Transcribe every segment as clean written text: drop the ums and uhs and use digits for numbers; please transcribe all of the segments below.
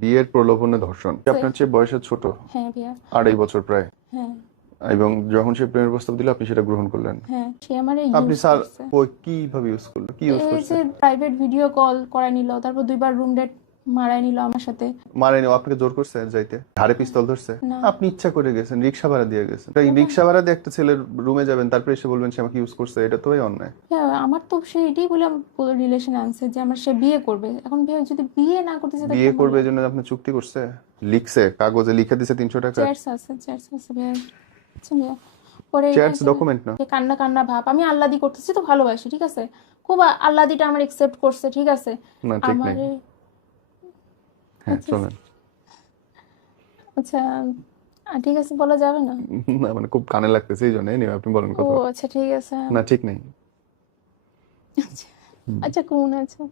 বিয়ের প্রলোভনে ধর্ষণ। আপনার চেয়ে বয়সে ছোট, হ্যাঁ ভাইয়া। 2.5 বছর প্রায়। হ্যাঁ এবং যখন সে প্রেমের প্রস্তাব দিল আপনি সেটা গ্রহণ করলেন। হ্যাঁ, সে আমারে আপনি ইউজ স্যার করছে। কিভাবে ইউজ করলো, কি ইউজ এই করছে? যে প্রাইভেট ভিডিও কল করাই নিল, তারপর 2বার রুম ডেট মারাই নিল আমার সাথে। মারেনি, আপনাকে জোর করছে যাইতে? ধারে পিস্তল ধরছে? না আপনি ইচ্ছা করে গেছেন, রিক্সা ভাড়া দিয়ে গেছেন। না, রিক্সা ভাড়া দিয়ে একটা ছেলের রুমে যাবেন, তারপরে এসে বলবেন সে আমাকে ইউজ করছে, এটা তো অন্যায়। হ্যাঁ, আমার তো সে এটাই বলে রিলেশন আনছে যে আমার সে বিয়ে করবে। এখন বিয়ে যদি বিয়ে না করতে চায় তাহলে বিয়ে কেমন করবে এই লাগে? জন্য আপনি চুক্তি করছে, লিখছে, কাগজে লিখে দিছে 300 টাকার চ্যাটস আছে ভাইয়া। আচ্ছা ভাইয়া, পরে এই চ্যাটস, যে ডকুমেন্ট না? যে কান্না কান্না ভাব, আমি আল্লাদি করতেছি তো ভালোবাসি, ঠিক আছে, খুব আল্লাদিটা আমার একসেপ্ট করছে, ঠিক আছে। না, ঠিক আমার নেই। হ্যাঁ, আচ্ছা চলেন। আচ্ছা, ঠিক আছে, বলা যাবে না? না মানে খুব কানে লাগতেছে এই জন্য, নিয়ে আপনি বলেন ও কথা। আচ্ছা ঠিক আছে। না, ঠিক নেই। আচ্ছা আচ্ছা, কোন আছে?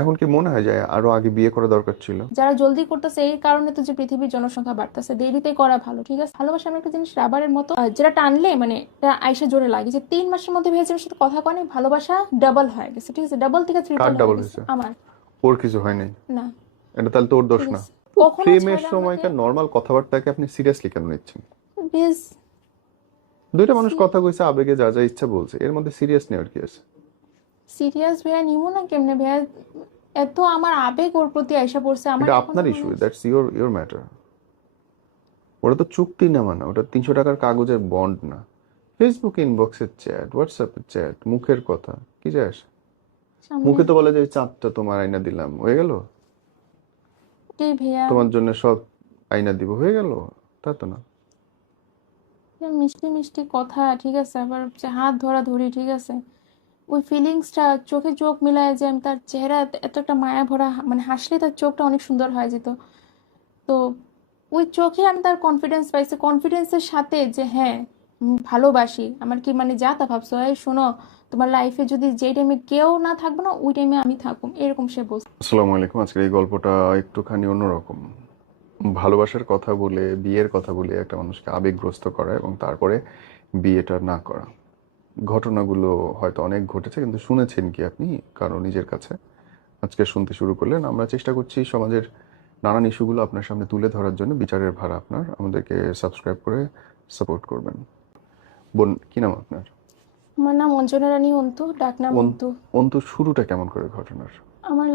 এখন কি মনে হয় যায় আরো আগে বিয়ে করা দরকার ছিল? যারা জলদি করতেছে এই কারণে তো যে পৃথিবীর জনসংখ্যা বাড়তেছে, দেরিতে করা ভালো, ঠিক আছে। ভালোবাসা এমন একটা জিনিস রাবারের মতো, যেটা টানলে মানে এটা আইসে জোরে লাগে, যে 3 মাসের মধ্যে ভেবেছে সাথে কথা কনে, ভালোবাসা ডাবল হয়ে গেছে, ঠিক আছে, ডাবল থেকে কার ট্রিপল হয়ে ডাবল গেছে হয়েছে? আমার। ওর কিছু হয় নাই? না, এটা তাহলে তো ওর দোষ ঠিক না। আছে, কখনো প্রেমের ছাড়া আমাকে সময়কার নর্মাল কথাবার্তাকে আপনি সিরিয়াসলি কেন নিচ্ছেন? বেশ। দুইটা মানুষ কথা কইছে, আবেগে যা যা ইচ্ছা বলছে, এর মধ্যে সিরিয়াস নেওয়ার কি আছে? সিরিয়াস ভাইয়া নিবো না কেমনে ভাইয়া? এত আমার আবেগ ওর প্রতি আইসা পড়ছে, আমার এটা এখনো আপনার মনে ইস্যু, হয়। That's your matter. ওটা তো চুক্তি না, মানে ওটা 300 টাকার কাগজের বন্ড না। ফেসবুক ইনবক্সের চ্যাট, হোয়াটসঅ্যাপের চ্যাট, মুখের কথা, কি যায় আসে? সামনে মুখে তো বলে যে এই চাঁদটা তোমার আয়না দিলাম, হয়ে গেল। ওটাই ভাইয়া। তোমার জন্য সব আয়না দিব, হয়ে গেল। তা তো না। মিষ্টি মিষ্টি কথা, ঠিক আছে, আবার যে হাত ধরা ধরি, ঠিক আছে, ওই ফিলিংসটা, চোখে চোখ মিলায় যে আমি তার চেহারা এত একটা মায়া ভরা, মানে হাসলে তার চোখটা অনেক সুন্দর হয়ে যেত। তো ওই চোখে আমি তার কনফিডেন্স পাইছি, কনফিডেন্সের সাথে যে হ্যাঁ, ভালোবাসি, আমার কি মানে যা তা ভাবছো, এই শোনো, তোমার লাইফে যদি যেই টাইমে কেউ না থাকবো না, ওই টাইমে আমি থাকবো, এরকম সে বলছে। আসসালামু আলাইকুম। আজকের এই গল্পটা একটুখানি অন্যরকম। ভালোবাসার কথা বলে, বিয়ের কথা বলে একটা মানুষকে আবেগগ্রস্ত করা এবং তারপরে বিয়েটা না করা, ঘটনাগুলো হয়তো অনেক ঘটেছে, কিন্তু শুনেছেন কি আপনি কারো নিজের কাছে? আজকে শুনতে শুরু করলেন। আমরা চেষ্টা করছি সমাজের নানান ইস্যুগুলো আপনার সামনে তুলে ধরার জন্য। বিচারের ভার আপনার, আমাদেরকে সাবস্ক্রাইব করে সাপোর্ট করবেন। বোন, কি নাম আপনার? আমার নাম অঞ্জনা রানী অন্তু, ডাকনাম অন্তু। অন্তু, শুরুটা কেমন করে ঘটনার? আমার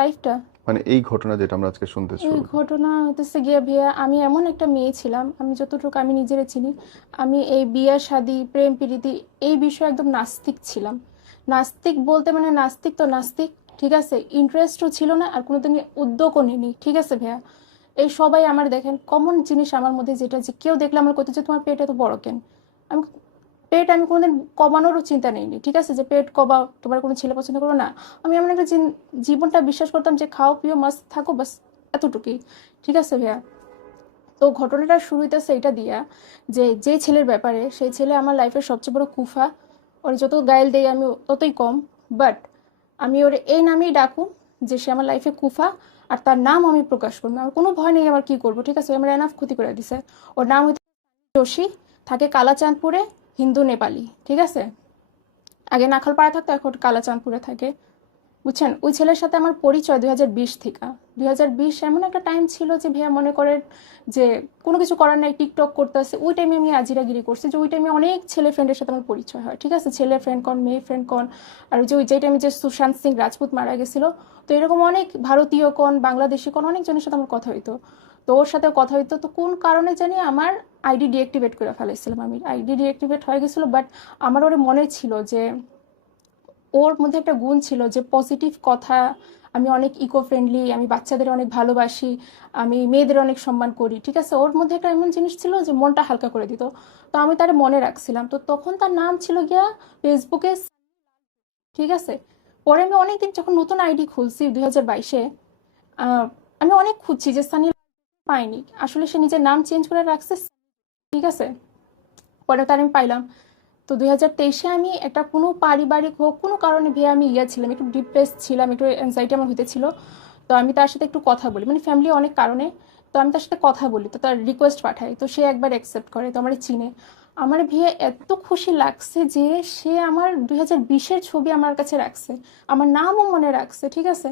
লাইফটা, মানে এই ঘটনা যেটা আমরা আজকে শুনতে এই শুরু। ঘটনা হতেছে গিয়ে ভাইয়া, আমি এমন একটা মেয়ে ছিলাম, আমি যতটুকু আমি নিজেরে চিনি, আমি এই বিয়ে শাদী প্রেম প্রীতি এই বিষয়ে একদম নাস্তিক ছিলাম। নাস্তিক বলতে মানে নাস্তিক তো নাস্তিক, ঠিক আছে, ইন্টারেস্টও ছিল না আর কোনোদিন উদ্যোগও নিইনি, ঠিক আছে ভাইয়া। এই সবাই আমার দেখেন কমন জিনিস আমার মধ্যে, যেটা যে কেউ দেখলে আমার কত যে তোমার পেট এত বড় কেন, আমি পেট আমি কোনোদিন কমানোরও চিন্তা নেইনি, ঠিক আছে, যে পেট কমাও, তোমার কোনো ছেলে পছন্দ করো না। আমি এমন একটা জীবনটা বিশ্বাস করতাম যে খাও পিও মাস্ত থাকো, বাস এতটুকুই, ঠিক আছে ভাইয়া। তো ঘটনাটা শুরু হইতেছে এটা দিয়া, যে যে ছেলের ব্যাপারে, সেই ছেলে আমার লাইফের সবচেয়ে বড় কুফা। ওর যত গাইল দেই আমি ততই কম, বাট আমি ওর এই নামেই ডাকুম, যে সে আমার লাইফে কুফা, আর তার নাম আমি প্রকাশ করবো, আমার কোনো ভয় নেই, আমার কি করবো, ঠিক আছে, আমার এনাফ ক্ষতি করে দিছে। ওর নাম হইতে যোশী, থাকে কালাচাঁদপুরে, হিন্দু নেপালি, ঠিক আছে, আগে নাখালপাড়া থাকতো, এখন কালাচাঁদপুরে থাকে, বুঝছেন। ওই ছেলের সাথে আমার পরিচয় 2020 থেকে। 2020 এমন একটা টাইম ছিল যে ভাইয়া মনে করেন যে কোনো কিছু করার নাই, টিকটক করতেছে, ওই টাইমে আমি আজিরাগিরি করছি, যে ওই টাইমে অনেক ছেলে ফ্রেন্ডের সাথে আমার পরিচয় হয়, ঠিক আছে, ছেলে ফ্রেন্ড কন, মেয়ে ফ্রেন্ড কন। আর ওই যে ওই যে টাইমে যে সুশান্ত সিং রাজপুত মারা গেছিল, তো এরকম অনেক ভারতীয় কন, বাংলাদেশি কন, অনেকজনের সাথে আমার কথা হইতো। তো ওর সাথে কথা হইতো, তো কোন কারণে জানি আমার আইডি ডিঅ্যাক্টিভেট করে ফেলাইছিলাম, আমি আইডি ডিঅ্যাক্টিভেট হয়ে গেছিলো, বাট আমার ওর মনে ছিল যে ওর মধ্যে একটা গুণ ছিল যে পজিটিভ কথা, আমি অনেক ইকো ফ্রেন্ডলি, আমি বাচ্চাদের অনেক ভালোবাসি, আমি মেয়েদের অনেক সম্মান করি, ঠিক আছে, ওর মধ্যে একটা এমন জিনিস ছিল যে মনটা হালকা করে দিত। তো আমি তার মনে রাখছিলাম, তো তখন তার নাম ছিল গিয়া ফেসবুকে, ঠিক আছে। পরে আমি অনেকদিন যখন নতুন আইডি খুলছি 2022-এ, আমি অনেক খুঁজছি যে সানি, পাইনি, আসলে সে নিজের নাম চেঞ্জ করে রাখছে, ঠিক আছে। পরে তার আমি পাইলাম। তো 2023-এ আমি একটা কোনো পারিবারিক হোক কোনো কারণে ভেয়ে আমি ছিলাম, একটু ডিপ্রেস ছিলাম, একটু অ্যাংজাইটি আমার হইতেছিল। তো আমি তার সাথে একটু কথা বলি, মানে ফ্যামিলি অনেক কারণে। তো আমি তার সাথে কথা বলি, তো তার রিকোয়েস্ট পাঠাই, তো সে একবার অ্যাকসেপ্ট করে, তো আমার চিনে। আমার ভাইয়া এত খুশি লাগছে যে সে আমার 2020-এর ছবি আমার কাছে রাখছে, আমার নামও মনে রাখছে, ঠিক আছে।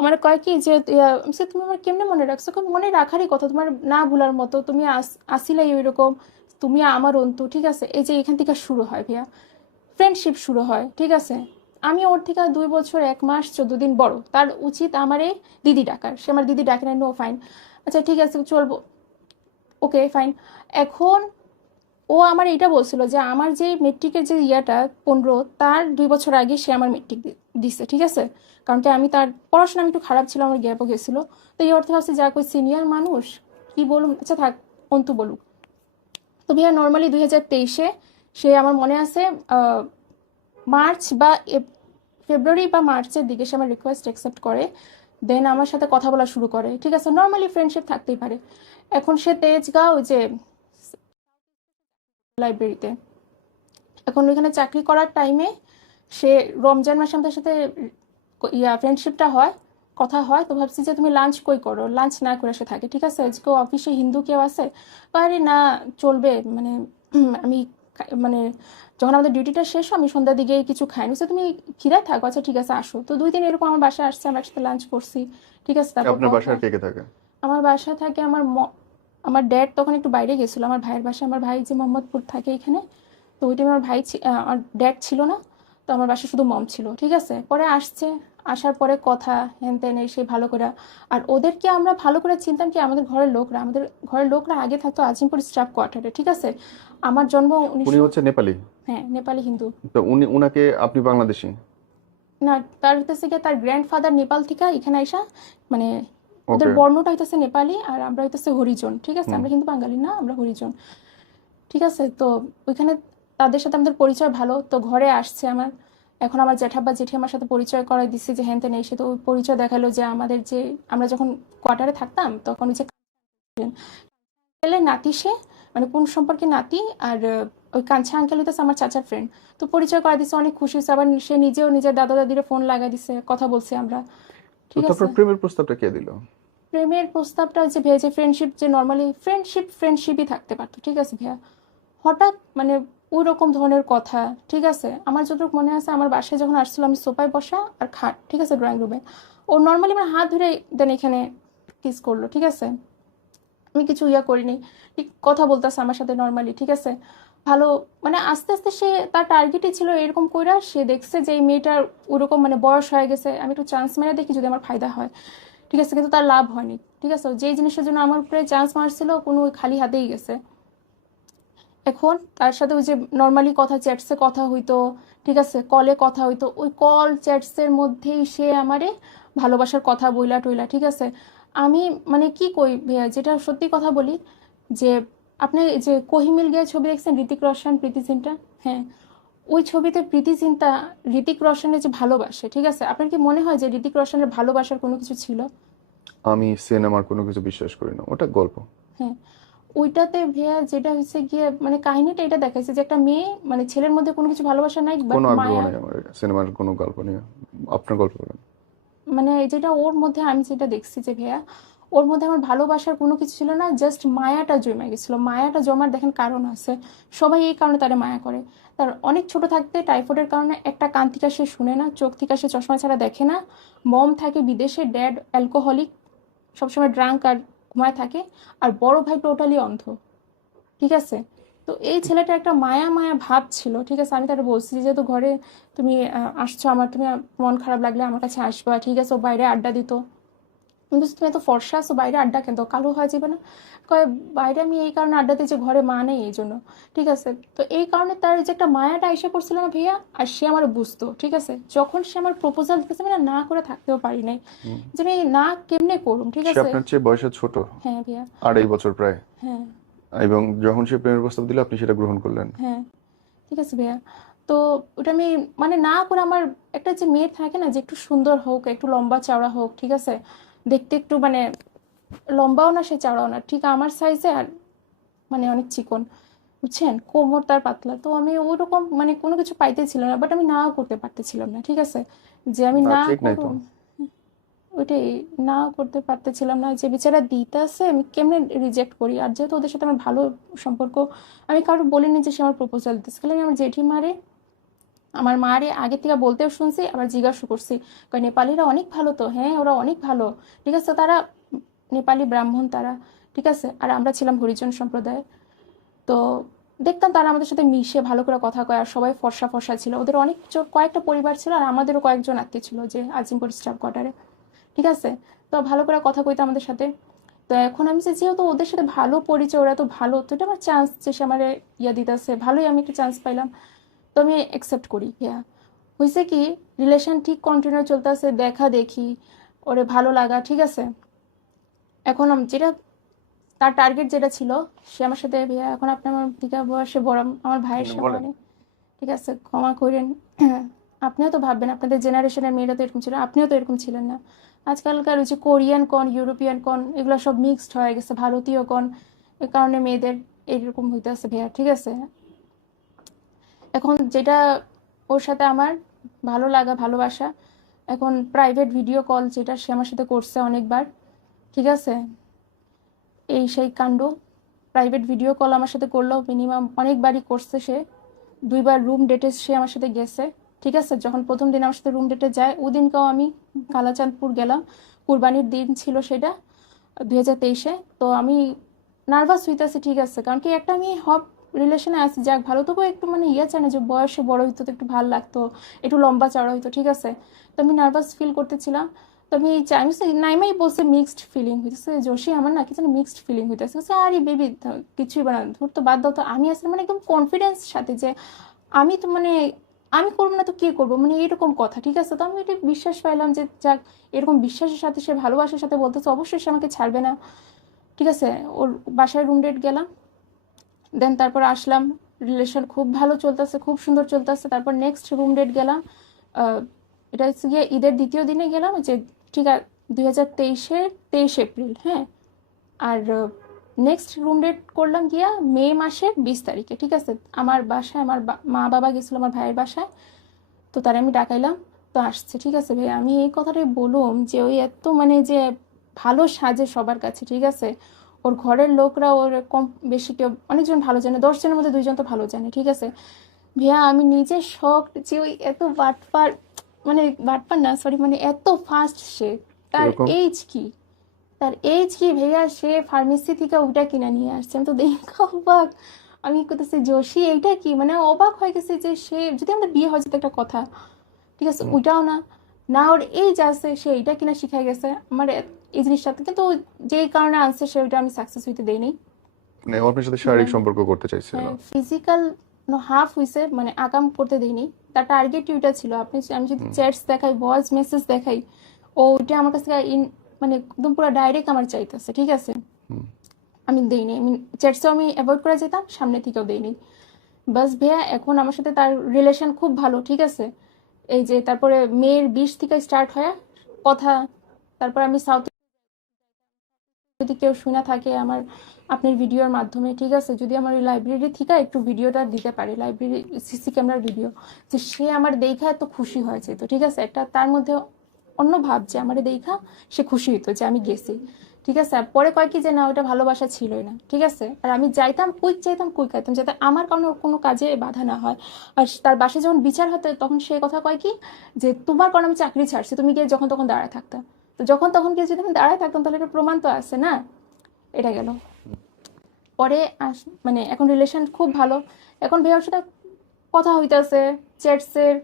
আমার কয় কি যে আমি বলছি, তুমি আমার কেমনে মনে রাখছো? কয়, মনে রাখারই কথা, তোমার না ভুলার মতো, তুমি আসিলাই ওইরকম, তুমি আমার অন্তু, ঠিক আছে। এই যে এখান থেকে শুরু হয় ভাইয়া, ফ্রেন্ডশিপ শুরু হয়, ঠিক আছে। আমি ওর থেকে 2 বছর 1 মাস 14 দিন বড়, তার উচিত আমারে দিদি ডাকার, সে আমার দিদি ডাকে না, নো ফাইন, আচ্ছা ঠিক আছে চলবো, ওকে ফাইন। এখন ও আমার এটা বলছিল যে আমার যে মেট্রিকের যে ইয়াটা 15, তার 2 বছর আগে সে আমার মেট্রিক দিছে, ঠিক আছে। কারণ কি আমি তার পড়াশোনা আমি একটু খারাপ ছিল, আমার গ্যাপও গেছিল। তো এই অর্থে ভাবছি যা কই সিনিয়র মানুষ, কি বলুন, আচ্ছা থাক, অন্তু বলুক। তো ভাইয়া নর্মালি 2023-এ সে, আমার মনে আছে, মার্চ বা ফেব্রুয়ারি বা মার্চের দিকে সে আমার রিকোয়েস্ট অ্যাকসেপ্ট করে, দেন আমার সাথে কথা বলা শুরু করে, ঠিক আছে। নর্মালি ফ্রেন্ডশিপ থাকতেই পারে। এখন সে তেজগাঁও যে লাইব্রেরিতে, এখন ওইখানে চাকরি করার টাইমে সে রমজান মাসে আমাদের সাথে ফ্রেন্ডশিপটা হয়, কথা হয়। তো ভাবছি যে তুমি লাঞ্চ কই করো, লাঞ্চ না করে সে থাকে, ঠিক আছে। কেউ অফিসে হিন্দু কেউ আছে, আরে না চলবে, মানে আমি মানে যখন আমাদের ডিউটিটা শেষ হয় আমি সন্ধ্যার দিকে কিছু খাই, বলছে তুমি খিদায় থাকো, আচ্ছা ঠিক আছে আসো। তো 2 দিন এরকম আমার বাসায় আসছে, আমরা একসাথে লাঞ্চ করছি, ঠিক আছে। তারপর আপনার কথা, বাসার কে কে থাকে? আমার বাসা থাকে আমার ড্যাড তখন একটু বাইরে গেছিলো, আমার ভাইয়ের বাসা, আমার ভাই যে মোহাম্মদপুর থাকে এখানে। তো ওই টাইমে আমার আমার ড্যাড ছিল না, তো আমার বাসায় শুধু মম ছিল, ঠিক আছে। পরে আসছে, আসার পরে কথা হ্যান ত্যান এসে ভালো করে। আর ওদেরকে আমরা ভালো করে চিনতাম কি, আমাদের ঘরের লোকরা আগে থাকতো আজিমপুর স্টাফ কোয়ার্টারে, ঠিক আছে। আমার জন্ম উনি 1900, হচ্ছে নেপালি? হ্যাঁ নেপালি হিন্দু। তো উনাকে আপনি বাংলাদেশি? না, তার হইতেছে গিয়ে তার গ্র্যান্ডফাদার নেপাল থেকে এখানে আইসা, মানে ওদের ওকে। বর্ণটা হইতেছে নেপালি আর আমরা হইতেছে হরিজন, ঠিক আছে। হুম। আমরা কিন্তু বাঙালি না, আমরা হরিজন, ঠিক আছে। তো ওইখানে তাদের সাথে আমাদের পরিচয় ভালো, তো ঘরে আসছে আমার। এখন আমার জ্যাঠাব্বা জেঠি আমার সাথে পরিচয় করাই দিচ্ছে যে হ্যান ত্যান এসে, তো ওই পরিচয় দেখালো যে আমাদের যে, আমরা যখন কোয়ার্টারে থাকতাম তখন ওই যে আঙ্কেলের নাতি সে, মানে কোন সম্পর্কে নাতি। আর ওই কাঞ্চা আঙ্কেল হইতেছে আমার চাচার ফ্রেন্ড। তো পরিচয় করা দিচ্ছে, অনেক খুশি হয়েছে। আবার সে নিজেও নিজের দাদা দাদিরে ফোন লাগাই দিছে, কথা বলছি আমরা, তো ঠিক আছে। তারপর প্রেমের প্রস্তাবটা কে দিল? প্রেমের প্রস্তাবটা যে ভাইয়া, যে ফ্রেন্ডশিপ, যে নর্মালি ফ্রেন্ডশিপই থাকতে পারতো, ঠিক আছে ভাইয়া। হঠাৎ মানে ওই রকম ধরনের কথা, ঠিক আছে। আমার যতটুকু মনে আছে, আমার বাসায় যখন আসছিল আমি সোফায় বসা আর খাট, ঠিক আছে, ড্রয়িং রুমে। ও নর্মালি আমার হাত ধরে দেন এখানে কিস করলো, ঠিক আছে। আমি কিছু ইয়া করিনি, ঠিক কথা বলতেছে আমার সাথে নর্মালি, ঠিক আছে। ভালো, মানে আস্তে আস্তে সে, তার টার্গেটই ছিল এরকম কইরা, সে দেখছে যে এই মেয়েটার ওরকম মানে বয়স হয়ে গেছে, আমি একটু চান্স মেরে দেখি যদি আমার ফায়দা হয়, ঠিক আছে। কিন্তু তার লাভ হয়নি, ঠিক আছে। যেই জিনিসের জন্য আমার উপরে চান্স মারছিল কোনো ওই খালি হাতেই গেছে। এখন তার সাথে ওই যে নর্মালি কথা, চ্যাটসে কথা হইতো, ঠিক আছে, কলে কথা হইতো, ওই কল চ্যাটসের মধ্যেই সে আমারে ভালোবাসার কথা বইলা টইলা, ঠিক আছে। আমি মানে কি কই ভাইয়া, যেটা সত্যি কথা বলি, যে আপনি যে কোহিমিল গিয়ে ছবি দেখছেন, ঋতিক রোশন প্রীতি জিন্টা, হ্যাঁ, ওই ছবিতে প্রীতি জিন্টা ঋতিক রোশনের যে ভালোবাসে, ঠিক আছে। আপনার কি মনে হয় যে ঋতিক রোশনের ভালোবাসার কোনো কিছু ছিল? আমি সিনেমার কোনো কিছু বিশ্বাস করি না, ওটা গল্প। হ্যাঁ, ওইটাতে ভাইয়া যেটা হচ্ছে গিয়ে মানে কাহিনীটা এটা দেখাইছে যে একটা মেয়ে, মানে ছেলের মধ্যে কোনো কিছু ভালোবাসা নাই, বাট কোনো আগ্রহ মায়া, নেই আমার সিনেমার কোনো গল্প নিয়ে। আপনার গল্প বলেন। মানে যেটা ওর মধ্যে আমি যেটা দেখছি যে ভাইয়া, ওর মধ্যে আমার ভালোবাসার কোনো কিছু ছিল না, জাস্ট মায়াটা জমে গেছিল। মায়াটা জমার দেখেন কারণ আছে, সবাই এই কারণে তারা মায়া করে। তার অনেক ছোট থাকতে টাইফয়েডের কারণে একটা কান থেকে সে শুনে না, চোখ থেকে সে চশমা ছাড়া দেখে না, মম থাকে বিদেশে, ড্যাড অ্যালকোহলিক, সবসময় ড্রাঙ্ক আর ঘুমায় থাকে, আর বড় ভাই টোটালি অন্ধ, ঠিক আছে। তো এই ছেলেটা একটা মায়া মায়া ভাব ছিল, ঠিক আছে। আমি তাকে বলছি যে যেহেতু ঘরে তুমি আসছো, আমার তুমি মন খারাপ লাগলে আমার কাছে আসবা, ঠিক আছে। ও বাইরে আড্ডা দিত, কিন্তু তুমি এত ফর্সা আছো, বাইরে আড্ডা কেন দাও, কালো হয়ে যাবে না? কয় বাইরে আমি এই কারণে আড্ডা দিই যে ঘরে মা নেই এই জন্য, ঠিক আছে। তো এই কারণে তার যে একটা মায়াটা এসে পড়ছিল না ভাইয়া, আর সে আমার বুঝতো, ঠিক আছে। যখন সে আমার প্রপোজাল দিতেছে, আমি না করে থাকতেও পারি নাই, হুম। যে আমি না কেমনে করুম, ঠিক সে আছে। আপনার চেয়ে বয়সে ছোট, হ্যাঁ ভাইয়া, 2.5 বছর প্রায়। হ্যাঁ, এবং যখন সে প্রেমের প্রস্তাব দিল আপনি সেটা গ্রহণ করলেন। হ্যাঁ, ঠিক আছে ভাইয়া। তো ওটা আমি মানে না করে, আমার একটা যে মেয়ে থাকে না যে একটু সুন্দর হোক, একটু লম্বা চওড়া হোক, ঠিক আছে, দেখতে একটু মানে লম্বাও না সে চওড়াও না, ঠিক আমার সাইজে, আর মানে অনেক চিকন, বুঝছেন, কোমর তার পাতলা। তো আমি ওরকম মানে কোনো কিছু পাইতেছিলাম না, বাট আমি না করতে পারতেছিলাম না, ঠিক আছে, যে আমি না, না ঠিক নাই তো। করুম। ওইটাই, না করতে পারতেছিলাম না, যে বেচারা দিতে আছে আমি কেমনে রিজেক্ট করি। আর যেহেতু ওদের সাথে আমার ভালো সম্পর্ক, আমি কারো বলিনি যে সে আমার প্রপোজাল দিতেছে, খালি আমি আমার জেঠিমারে, আমার মারে আগে থেকে বলতেও শুনছি, আবার জিজ্ঞাসা করছি, কয় নেপালিরা অনেক ভালো তো। হ্যাঁ, ওরা অনেক ভালো, ঠিক আছে, তারা নেপালি ব্রাহ্মণ তারা, ঠিক আছে। আর আমরা ছিলাম হরিজন সম্প্রদায়। তো দেখতাম তারা আমাদের সাথে মিশে ভালো করে কথা কয়, আর সবাই ফর্সা ফর্সা ছিল। ওদের অনেক কয়েকটা পরিবার ছিল, আর আমাদেরও কয়েকজন আত্মীয় ছিল যে আজিমপুর স্টাফ কোয়ার্টারে, ঠিক আছে। তো ভালো করে কথা কইতো আমাদের সাথে। তো এখন আমি যে যেহেতু ওদের সাথে ভালো পরিচয়, ওরা তো ভালো, তো এটা আমার চান্স যে সে আমার ইয়া দিতেছে, ভালোই আমি একটা চান্স পাইলাম, তো আমি অ্যাকসেপ্ট করি। হ্যাঁ, হয়েছে কি, রিলেশন ঠিক কন্টিনিউ চলতেছে, দেখা দেখি, ওরে ভালো লাগা, ঠিক আছে। এখন যেটা তার টার্গেট যেটা ছিল, সে আমার সাথে বিয়ে, এখন আপনি আমার দিকে বয়সে বড়, আমার ভাইয়ের বলেন। সমানে, ঠিক আছে, ক্ষমা করেন। আপনিও তো ভাববেন, আপনাদের জেনারেশনের মেয়েরা তো এরকম ছিল, আপনিও তো এরকম ছিলেন না। আজকালকার ওই যে কোরিয়ান কন, ইউরোপিয়ান কন, এগুলো সব মিক্সড হয়ে গেছে, ভারতীয় কন, এ কারণে মেয়েদের এইরকম হইতেছে ভাইয়া, ঠিক আছে। এখন যেটা ওর সাথে আমার ভালো লাগা ভালোবাসা, এখন প্রাইভেট ভিডিও কল যেটা সে আমার সাথে করছে অনেকবার, ঠিক আছে, এই সেই কাণ্ড। প্রাইভেট ভিডিও কল আমার সাথে করলো মিনিমাম অনেকবারই করছে সে। দুইবার রুম ডেটে সে আমার সাথে গেছে, ঠিক আছে। যখন প্রথম দিন আমার সাথে রুম ডেটে যায়, ওদিনকেও আমি কালাচাঁদপুর গেলাম, কুরবানির দিন ছিল সেটা, 2023-এ। তো আমি নার্ভাস হইতেছি, ঠিক আছে, কারণ কি একটা আমি হব রিলেশনে আছি, যাক ভালো, তবু একটু মানে ইয়ে চায় না যে বয়সে বড় হইতো তো একটু ভালো লাগতো, একটু লম্বা চড়া হইতো, ঠিক আছে। তো আমি নার্ভাস ফিল করতেছিলাম। তো আমি নাইমাই বলছে মিক্সড ফিলিং হইতেছে, যোশী আমার না কিছু মিক্সড ফিলিং হইতেছে। আরে বেবি, কিছুই বানা, ধর তো বাদ দাও তো। আমি আসলে মানে একদম কনফিডেন্স সাথে যে আমি তো মানে আমি করবো না তো কে করবো, মানে এরকম কথা, ঠিক আছে। তো আমি এটা বিশ্বাস পাইলাম যে যাক, এরকম বিশ্বাসের সাথে সে ভালোবাসার সাথে বলতেছে, অবশ্যই সে আমাকে ছাড়বে না, ঠিক আছে। ওর বাসায় রুম ডেট গেলাম, দেন তারপর আসলাম, রিলেশন খুব ভালো চলতেছে, খুব সুন্দর চলতেছে। তারপর নেক্সট রুম ডেট গেলাম, আহ, এটা হচ্ছে গিয়ে ঈদের দ্বিতীয় দিনে গেলাম, যে ঠিক আছে, 2023-এর 23 এপ্রিল, হ্যাঁ। আর নেক্সট রুম ডেট করলাম গিয়া মে মাসের 20 তারিখে, ঠিক আছে। আমার বাসায় আমার মা বাবা গেছিলো আমার ভাইয়ের বাসায়, তো তারা আমি ডাকাইলাম, তো আসছে, ঠিক আছে। ভাই আমি এই কথাটাই বললাম যে ওই এত মানে যে ভালো সাজে সবার কাছে, ঠিক আছে। ওর ঘরের লোকরা ওর কম বেশি কেউ, অনেকজন ভালো জানে, 10 জনের মধ্যে 2 জন তো ভালো জানে, ঠিক আছে। ভাইয়া আমি নিজে শখ যে ওই এত বাটপার, মানে বাটপার না, সরি, মানে এত ফাস্ট সে। তার এরকম এজ কি, তার এজ কি ভাইয়া, সে ফার্মেসি থেকে ওইটা কিনে নিয়ে আসছে। আমি তো দেখা অবাক, আমি করতেছি যোশী এইটা কি, মানে অবাক হয়ে গেছে যে সে, যদি আমাদের বিয়ে হয় যেত একটা কথা, ঠিক আছে, হুম। ওইটাও না, না ওর এজ আছে সে এইটা কিনা শিখাই গেছে আমার এই জিনিসটাতে। কিন্তু যেই কারণে আনছে সে ওইটা আমি সাকসেস হইতে দেইনি। মানে ও আপনার সাথে শারীরিক সম্পর্ক করতে চাইছিল? হ্যাঁ, ফিজিক্যাল হাফ হইছে, মানে আকাম করতে দেইনি। তার টার্গেট ওইটা ছিল। আমি যদি হুম। চ্যাটস দেখাই, ভয়েস মেসেজ দেখাই, ও ওইটা আমার কাছে মানে একদম পুরো ডাইরেক্ট আমার চাইতেছে, ঠিক আছে। হুম। আমি দেইনি, আমি চ্যাটসও আমি অ্যাভয়েড করে যেতাম, সামনে থেকেও দেইনি। বাস ভাইয়া এখন আমার সাথে তার রিলেশন খুব ভালো, ঠিক আছে। এই যে তারপরে মেয়ের 20 থেকে স্টার্ট হয় কথা। তারপর আমি সাউথ, যদি কেউ শুনে থাকে আমার আপনার ভিডিওর মাধ্যমে, ঠিক আছে, যদি আমার ওই লাইব্রেরি থেকে একটু ভিডিওটা দিতে পারে, লাইব্রেরি সিসি ক্যামেরার ভিডিও, যে সে আমার দেখা এত খুশি হয়েছে, তো ঠিক আছে, একটা তার মধ্যে অন্য ভাব যে আমার দেখা সে খুশি হইতো যে আমি গেছি, ঠিক আছে। আর পরে কয় কি যে না, ওটা ভালোবাসা ছিলই না, ঠিক আছে। আর আমি যাইতাম কুইক, চাইতাম কুইক আইতাম, যাতে আমার কোনো কাজে বাধা না হয়। আর তার বাসায় যখন বিচার হতো, তখন সে কথা কয় কি যে তোমার কারণে আমি চাকরি ছাড়ছি, তুমি গিয়ে যখন তখন দাঁড়ায় থাকতাম। তো যখন তখন গিয়ে যদি আমি দাঁড়ায় থাকতাম, তাহলে এটা প্রমাণ তো আছে না। এটা গেল। পরে মানে এখন রিলেশন খুব ভালো। এখন ভাইয়ার সাথে কথা হইতেছে, চ্যাটসের,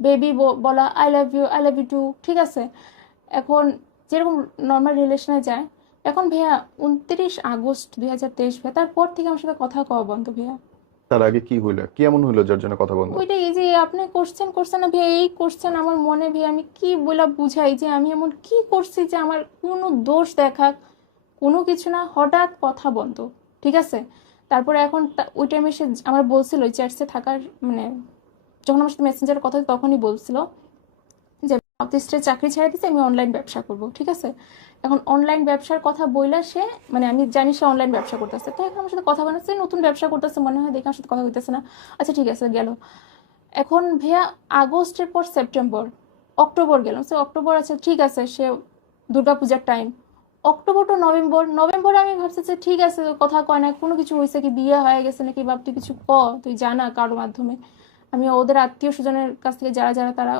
বেবি বলা, আই লাভ ইউ টু, ঠিক আছে। এখন যেরকম নর্মাল রিলেশনে যায়, এখন ভাইয়া 29 আগস্ট 2023, ভাইয়া তারপর থেকে আমার সাথে কথা কওয়া বন্ধ ভাইয়া। তার আগে কি হইলো, কি এমন হইলো যার জন্য কথা বন্ধ? ওইটা এই যে আপনি করছেন না ভাইয়া, এই করছেন আমার মনে ভাইয়া, আমি কি বলে বুঝাই যে আমি এমন কি করছি যে আমার কোনো দোষ দেখাক, কোনো কিছু না, হঠাৎ কথা বন্ধ, ঠিক আছে। তারপরে এখন ওই টাইমে সে আমার বলছিল চ্যাটসে থাকার, মানে যখন আমার সাথে মেসেঞ্জারে কথা হতো, তখনই বলছিল যে সাউথ ইস্টে চাকরি ছেড়ে দিতে আমি অনলাইন ব্যবসা করব, ঠিক আছে। এখন অনলাইন ব্যবসার কথা বইলা সে, মানে আমি জানি সে অনলাইন ব্যবসা করতেছে, তো এখন আমার সাথে কথা বানাচ্ছে, নতুন ব্যবসা করতেছে মনে হয়, দেখে আমার সাথে কথা হইতেছে না। আচ্ছা ঠিক আছে, গেল। এখন ভাইয়া আগস্টের পর সেপ্টেম্বর, অক্টোবর গেলাম, সে অক্টোবর, আচ্ছা ঠিক আছে, সে দুর্গাপূজার টাইম, অক্টোবর টু নভেম্বর। নভেম্বরে আমি ভাবছি যে ঠিক আছে, কথা কয় না, কোনো কিছু হয়েছে কি, বিয়ে হয়ে গেছে নাকি, বাপ তুই কিছু ক, তুই জানা কারোর মাধ্যমে। আমি ওদের আত্মীয় স্বজনের কাছ থেকে যারা যারা তারা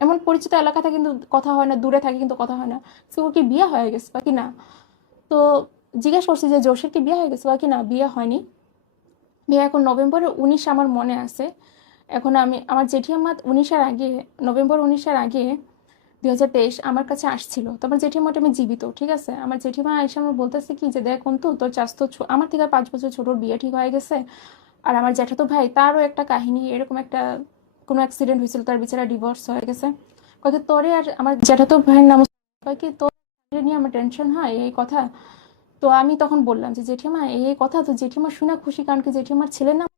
এমন পরিচিত এলাকা থাকে কিন্তু কথা হয় না, দূরে থাকে কিন্তু কথা হয় না, সে ওর কি বিয়ে হয়ে গেছে বা কি না। তো জিজ্ঞেস করছি যে জোশের কি বিয়ে হয়ে গেছে বা কি না, বিয়ে হয়নি। বিয়ে এখন নভেম্বরের 19 আমার মনে আছে। এখন আমি আমার জেঠিমা 19-এর আগে, নভেম্বর 19-এর আগে 2023 আমার কাছে আসছিল। তো আমার জেঠিমাটা আমি জীবিত, ঠিক আছে। আমার জেঠিমা এসে আমার বলতেছে কি যে দেখ অন্তু, তোর চাস্তো আমার থেকে 5 বছর ছোট, ওর বিয়ে ঠিক হয়ে গেছে। আর আমার জ্যাঠাতো ভাই, তারও একটা কাহিনী, এরকম একটা কোনো অ্যাক্সিডেন্ট হয়েছিল, তার বেচারা ডিভোর্স হয়ে গেছে। কয়েক তোরে আর আমার জ্যাঠাতো ভাইয়ের নাম, কয় কি তোর নিয়ে আমার টেনশন হয় এই কথা। তো আমি তখন বললাম যে জেঠিমা এই এই কথা। তো জেঠিমা শুনে খুশি, কারণ কি জেঠিমার ছেলের নাম,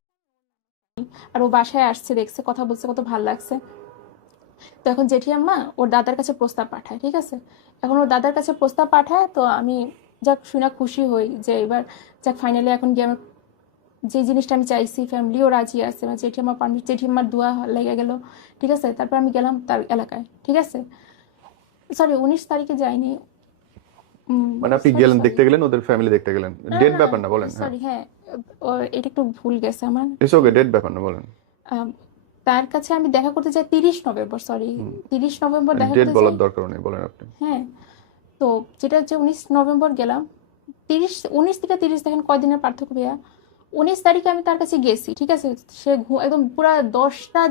আর ও বাসায় আসছে, দেখছে, কথা বলছে, কত ভালো লাগছে। তো এখন জেঠিয়াম্মা ওর দাদার কাছে প্রস্তাব পাঠায়, ঠিক আছে। এখন ওর দাদার কাছে প্রস্তাব পাঠায়, তো আমি যাক শুনে খুশি হই যে এবার যাক ফাইনালি এখন গিয়ে আমার যে জিনিসটা আমি চাইছি, ফ্যামিলিও রাজি আছে, আমার জেঠিমার জেঠিমার দোয়া লেগে গেল, ঠিক আছে। তারপর আমি গেলাম তার এলাকায়, ঠিক আছে। সরি, 19 তারিখে যাইনি। মানে আপনি সরি গেলেন, সরি, দেখতে গেলেন, ওদের ফ্যামিলি দেখতে গেলেন, না ডেট না, ব্যাপার না বলেন। হ্যাঁ, সরি, হ্যাঁ, এটা একটু ভুল গেছে আমার। ইটস ওকে, ডেট ব্যাপার না বলেন। আম, তার কাছে আমি দেখা করতে যাই 30 নভেম্বর, সরি, হুম, 30 নভেম্বর দেখা ডেট করতে বলার যাই। দরকার নেই, বলেন আপনি। হ্যাঁ, তো যেটা হচ্ছে 19 নভেম্বর গেলাম। 19 থেকে 30 দেখেন কয়দিনের পার্থক্য ভাইয়া। 19 তারিখে আমি তার কাছে গেছি, ঠিক আছে। সে একদম পুরা 10টা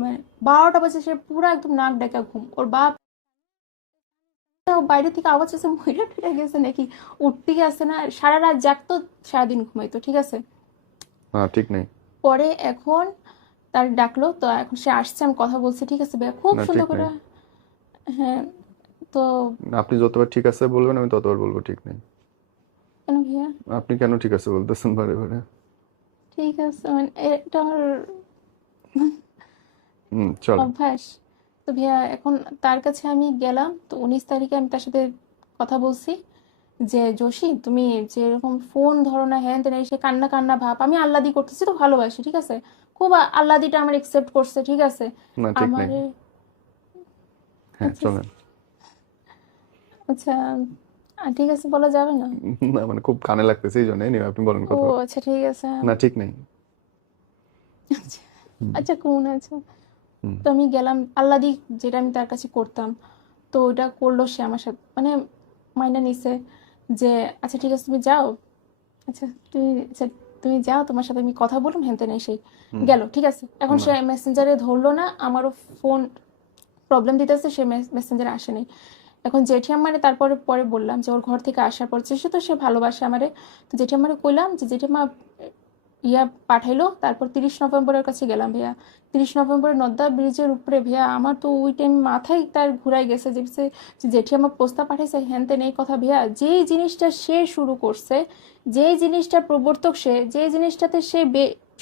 মানে 12টা বাজে, সে পুরা একদম নাক ডাকা ঘুম। ওর বাপ বাইরে থেকে আওয়াজ আছে, মহিলা টুইলা গেছে নাকি, উঠতে গেছে না, সারা রাত জাগতো, সারাদিন ঘুমাইতো, ঠিক আছে। না ঠিক নেই। পরে এখন তার ডাকলো, তো এখন সে আসছে, আমি কথা বলছি, ঠিক আছে ভাইয়া, খুব না সুন্দর ঠিক করে। নেই। হ্যাঁ, তো না, আপনি যতবার ঠিক আছে বলবেন আমি ততবার বলবো ঠিক নেই। কেন ভাইয়া? আপনি কেন ঠিক আছে বলতেছেন বারে বারে? ঠিক আছে, মানে এটা আমার চলেন। অভ্যাস। তো ভাইয়া এখন তার কাছে আমি গেলাম, তো 19 তারিখে আমি তার সাথে কথা বলছি যে জোশী তুমি যেরকম ফোন ধরো না, হ্যান তেন, সে কান্না কান্না ভাব, আমি আল্লাদি করতেছি তো ভালোবাসি, ঠিক আছে। খুব আল্লাদিটা আমার একসেপ্ট করছে, ঠিক আছে। না ঠিক নেই। আমারে হ্যাঁ আচ্ছা, চলেন। আচ্ছা, ঠিক আছে, বলা যাবে না। না মানে খুব কানে লাগতেছে এই জন্য, anyway, আপনি বলেন ও কথা। আচ্ছা, ঠিক আছে। না ঠিক নেই। আচ্ছা, হুম, আচ্ছা, কোন আছে। হুম, তো আমি গেলাম আল্লাদি, যেটা আমি তার কাছে করতাম, তো ওইটা করলো সে আমার সাথে, মানে মাইনা নিছে যে আচ্ছা ঠিক আছে তুমি যাও, আচ্ছা তুমি যাও, তোমার সাথে আমি কথা বললাম, হ্যান তেন, সেই হুম। গেল, ঠিক আছে। এখন না সে মেসেঞ্জারে ধরলো না, আমারও ফোন প্রবলেম দিতেছে, সে মেসেঞ্জারে আসে নাই। এখন জেঠিমারে তারপরে পরে বললাম যে ওর ঘর থেকে আসার পর, সে তো সে ভালোবাসে আমারে। তো জেঠিমারে কইলাম যে জেঠিমা ইয়া পাঠাইলো। তারপর 30 নভেম্বরের কাছে গেলাম ভাইয়া। 30 নভেম্বরে নদ্দা ব্রিজের উপরে ভাইয়া, আমার তো ওই টাইম মাথায় তার ঘুরাই গেছে যে জেঠি আমার প্রস্তাব পাঠাইছে, হ্যান তেন এই কথা ভাইয়া। যেই জিনিসটা সে শুরু করছে, যেই জিনিসটার প্রবর্তক সে, যে জিনিসটাতে সে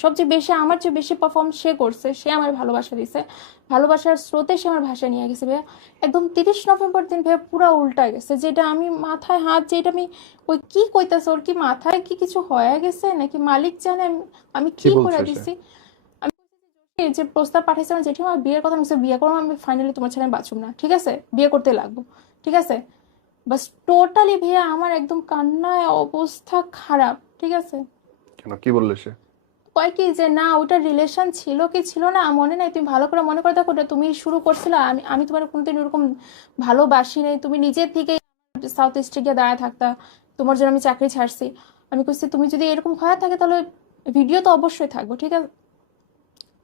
সবচেয়ে বেশি, আমার চেয়ে বেশি পারফর্ম সে করছে, সে আমার ভালোবাসা দিছে, ভালোবাসার স্রোতে সে আমার ভাষা নিয়ে গেছে ভাইয়া। একদম 30 নভেম্বর দিন ভাইয়া পুরা উল্টা গেছে, যেটা আমি মাথায় হাত, যেটা আমি ওই কি কইতাছে, ওর কি মাথায় কি কিছু হয়ে গেছে নাকি মালিক জানে, আমি কি কি করে বলছে সে? দিছি। আমি এই যে প্রস্তাব পাঠাইছে আমার জেঠিমা, বিয়ের কথা, আমি বলছি, বিয়ে করবো আমি, ফাইনালি তোমার ছেলে আমি বাঁচুম না, ঠিক আছে, বিয়ে করতে লাগবো, ঠিক আছে। বাস টোটালি ভাইয়া আমার একদম কান্নায় অবস্থা খারাপ, ঠিক আছে। কেন, কি বললে সে? কয় কি যে না, ওটা রিলেশন ছিল কি ছিল না মনে নাই, তুমি ভালো করে মনে করে দেখো, ওটা তুমি শুরু করছিলা, আমি আমি তোমার কোনোদিন ওরকম ভালোবাসি নাই, তুমি নিজের থেকে সাউথ ইস্টে গিয়ে দাঁড়ায় থাকতা, তোমার জন্য আমি চাকরি ছাড়ছি। আমি কইছি তুমি যদি এরকম হয়ে থাকে তাহলে ভিডিও তো অবশ্যই থাকবো, ঠিক আছে,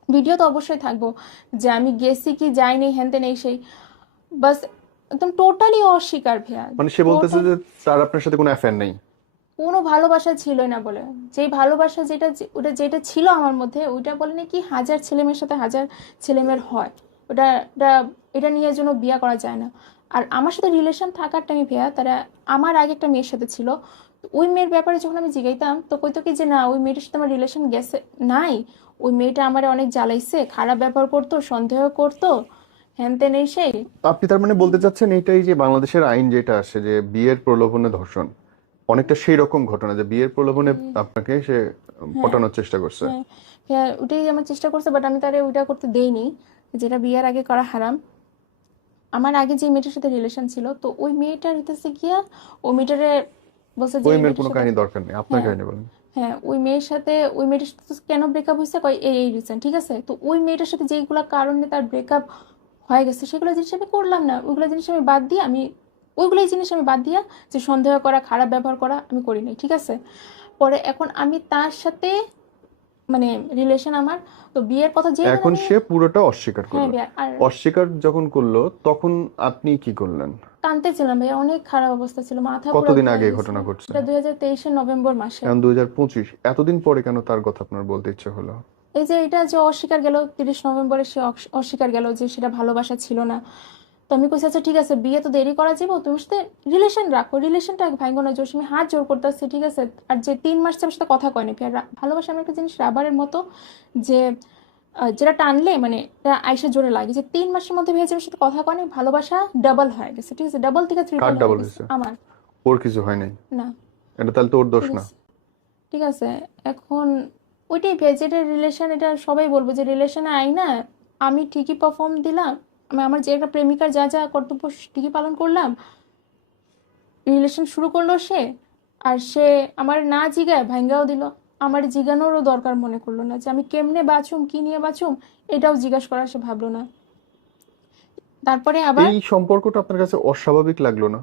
ভিডিও তো অবশ্যই থাকবো যে আমি গেছি কি যাইনি, হ্যান তেন এই সেই। বাস একদম টোটালি অস্বীকার ভাইয়া, মানে সে বলতেছে টোটাল যে তার আপনার সাথে কোনো অ্যাফেয়ার নেই। কোনো ভালোবাসা ছিলই না বলে। যেই ভালোবাসা যেটা ওটা যেটা ছিল আমার মধ্যে, ওইটা বলে নাকি হাজার ছেলেমেয়ের সাথে হাজার ছেলেমেয়ের হয়, ওটা এটা এটা নিয়ে জন্য বিয়ে করা যায় না। আর আমার সাথে রিলেশন থাকার টাইমে ভাইয়া, তারা আমার আগে একটা মেয়ের সাথে ছিল। তো ওই মেয়ের ব্যাপারে যখন আমি জিগাইতাম, তো কইতো কি যে না, ওই মেয়েটার সাথে আমার রিলেশন গেছে নাই, ওই মেয়েটা আমার অনেক জ্বালাইছে, খারাপ ব্যবহার করতো, সন্দেহ করতো, হ্যান তেন এই সেই। আপনি তার মানে বলতে চাচ্ছেন এটাই যে বাংলাদেশের আইন যেটা আসে যে বিয়ের প্রলোভনে ধর্ষণ, অনেকটা সেই রকম ঘটনা যে বিয়ের প্রলোভনে আপনাকে সে হ্যাঁ, পটানোর চেষ্টা করছে। হ্যাঁ, হ্যাঁ, ওটাই আমার চেষ্টা করছে, বাট আমি তারে ওইটা করতে দেইনি, যেটা বিয়ের আগে করা হারাম। আমার আগে যে মেয়েটার সাথে রিলেশন ছিল, তো ওই মেয়েটার হইতেছে গিয়া ওই মেয়েটারে বলছে যে ওই এই মেয়ের মেয়েটার কোনো সাথে, কাহিনী দরকার নেই, আপনার হ্যাঁ কাহিনী বলেন। হ্যাঁ, ওই মেয়েটার সাথে তো কেন ব্রেকআপ হয়েছে, কয় এই এই রিজন, ঠিক আছে। তো ওই মেয়েটার সাথে যেইগুলা কারণে তার ব্রেকআপ হয়ে গেছে সেগুলো জিনিস আমি করলাম না, ওইগুলো জিনিস আমি বাদ দিয়ে ওইগুলোই জিনিস আমি বাদ দিয়া যে সন্দেহ করা, খারাপ ব্যবহার করা আমি করি নাই, ঠিক আছে। পরে এখন আমি তার সাথে মানে রিলেশন আমার, তো বিয়ের কথা যেই দিন এখন আমি, সে পুরোটা অস্বীকার হ্যাঁ করলো। বিয়ে আর অস্বীকার যখন করলো তখন আপনি কি করলেন? কাঁদতেছিলাম ভাইয়া, অনেক খারাপ অবস্থা ছিল, মাথা পুরো কতদিন ঘুরে আগে এই গেছিল। ঘটনা ঘটছে? এটা 2023-এর নভেম্বর মাসে। এখন 2025, এতদিন পরে কেন তার কথা আপনার বলতে ইচ্ছে হলো? এই যে এটা যে অস্বীকার গেল 30 নভেম্বরে, সে অস্বীকার গেল যে সেটা ভালোবাসা ছিল না। তো আমি কইছি আচ্ছা ঠিক আছে, বিয়ে তো দেরি করা যাবো, তুমি সাথে রিলেশন রাখো, রিলেশনটা ভাঙ্গো না, জোর আমি হাত জোর করতেছি, ঠিক আছে। আর যে 3 মাস আমার সাথে কথা কয়নি, আর ভালোবাসা আমার একটা জিনিস রাবারের মতো, যে যেটা টানলে মানে এটা আইসা জোরে লাগে, যে 3 মাসের মধ্যে ভেবেছে আমার সাথে কথা কয়নি, ভালোবাসা ডাবল হয়ে গেছে, ঠিক আছে, ডাবল থেকে কার ট্রিপল হয়ে ডাবল গেছে হয়েছে? আমার। ওর কিছু হয় নাই? না, এটা তাহলে তো ওর দোষ ঠিক না। আছে, ঠিক আছে। এখন ওইটাই ভেজেটের রিলেশন, এটা সবাই বলবো যে রিলেশনে আই না, আমি ঠিকই পারফর্ম দিলাম, আমি আমার যে একটা প্রেমিকার যা যা কর্তব্য ঠিকই পালন করলাম। রিলেশন শুরু করলো সে, আর সে আমার না জিগায় ভাঙ্গাও দিল। আমার জিগানোরও দরকার মনে করলো না, যে আমি কেমনে বাঁচুম, কি নিয়ে বাঁচুম, এটাও জিজ্ঞাসা করা সে ভাবলো না। তারপরে আবার এই সম্পর্কটা আপনার কাছে অস্বাভাবিক লাগলো না?